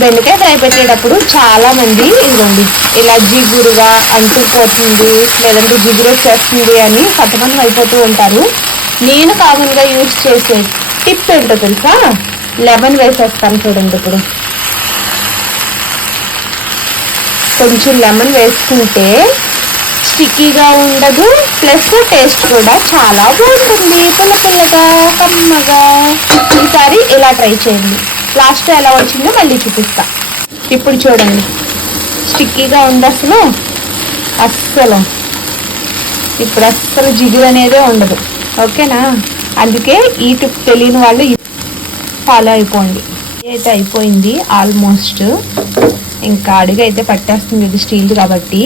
బెండకాయ ఫ్రై పెట్టేటప్పుడు చాలా మంది ఇదిగోండి ఇలా జిగురుగా అంటుకుపోతుంది, లేదంటే జిగురు వచ్చేస్తుంది అని సతమతం అయిపోతూ ఉంటారు. నేను కామన్గా యూజ్ చేసే టిప్ ఏంటో తెలుసా? లెమన్ వేసేస్తాను చూడండి. ఇప్పుడు కొంచెం లెమన్ వేసుకుంటే స్టిక్కీగా ఉండదు, ప్లస్ టేస్ట్ కూడా చాలా బాగుంటుంది, పుల్ల పుల్లగా కమ్మగా. ఈసారి ఇలా ట్రై చేయండి. లాస్ట్ ఎలా వచ్చిందో మళ్ళీ చూపిస్తా. ఇప్పుడు చూడండి, స్టిక్కీగా ఉంది అసలు ఇప్పుడు అస్సలు జిగురు అనేదే ఉండదు. ఓకేనా? అందుకే ఈ టిప్ తెలియని వాళ్ళు ఫాలో అయిపోండి. అయితే అయిపోయింది ఆల్మోస్ట్. ఇంకా అడుగు అయితే పట్టేస్తుంది, ఇది స్టీల్ కాబట్టి.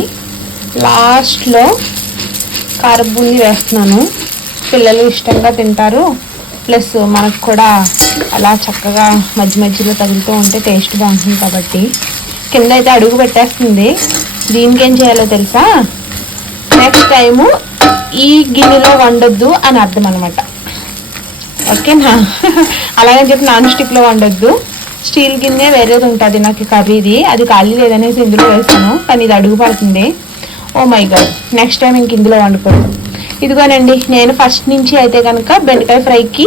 లాస్ట్లో కారం బూందీ వేస్తున్నాను. పిల్లలు ఇష్టంగా తింటారు, ప్లస్ మనకు కూడా అలా చక్కగా మధ్య మధ్యలో తగులుతూ ఉంటే టేస్ట్ బాగుంటుంది కాబట్టి. కింద అయితే అడుగు పెట్టేస్తుంది. దీనికి ఏం చేయాలో తెలుసా? నెక్స్ట్ టైము ఈ గిన్నెలో వండొద్దు అని అర్థం అనమాట. ఓకేనా? అలాగని చెప్పి నాన్ స్టిక్లో వండొద్దు. స్టీల్ గిన్నె వేరేది ఉంటుంది నాకు కర్రీది, అది ఖాళీ లేదనేసి ఇందులో వేసాను, కానీ ఇది అడుగు పడుతుంది. Oh my God, next time ఇంక ఇందులో వండుకోవద్దు. ఇదిగోనండి, నేను ఫస్ట్ నుంచి అయితే కనుక బెండకాయ ఫ్రైకి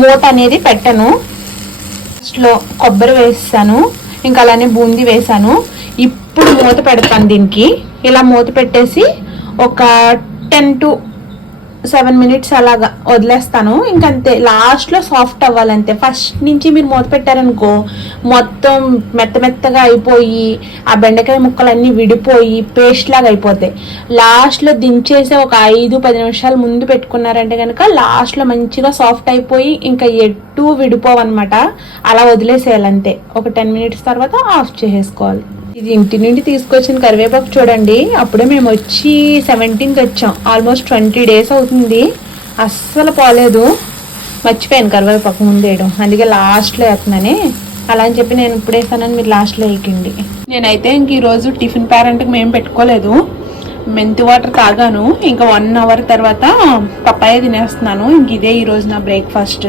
మూత అనేది పెట్టాను. ఫస్ట్లో కొబ్బరి వేసాను, ఇంకా అలానే బూందీ వేసాను. ఇప్పుడు మూత పెడతాను దీనికి. ఇలా మూత పెట్టేసి ఒక 10 to 7 minutes అలాగా వదిలేస్తాను. ఇంకంతే, లాస్ట్లో సాఫ్ట్ అవ్వాలంతే. ఫస్ట్ నుంచి మీరు మూత పెట్టారనుకో మొత్తం మెత్తగా అయిపోయి ఆ బెండకాయ ముక్కలన్నీ విడిపోయి పేస్ట్ లాగా అయిపోతాయి. లాస్ట్లో దించేసి ఒక 5-10 నిమిషాలు ముందు పెట్టుకున్నారంటే కనుక లాస్ట్లో మంచిగా సాఫ్ట్ అయిపోయి ఇంకా ఎటు విడిపోవన్నమాట. అలా వదిలేసేయాలంతే. ఒక 10 minutes తర్వాత ఆఫ్ చేసేసుకోవాలి. ఇది ఇంటి నుండి తీసుకొచ్చిన కరివేపాకు చూడండి. అప్పుడే మేము వచ్చి 17th వచ్చాం, ఆల్మోస్ట్ 20 days అవుతుంది. అస్సలు పోలేదు. మర్చిపోయాను కరివేపాకు ముందు వేయడం, అందుకే లాస్ట్లో వేస్తున్నానే. అలా అని చెప్పి నేను ఇప్పుడు వేస్తానని మీరు లాస్ట్లో వేయకండి. నేనైతే ఇంక ఈరోజు టిఫిన్ పేరెంట్కి మేము పెట్టుకోలేదు, మెంతి వాటర్ తాగాను. ఇంకా 1 hour తర్వాత పప్పాయ తినేస్తున్నాను. ఇంక ఇదే ఈరోజు నా బ్రేక్ఫాస్ట్.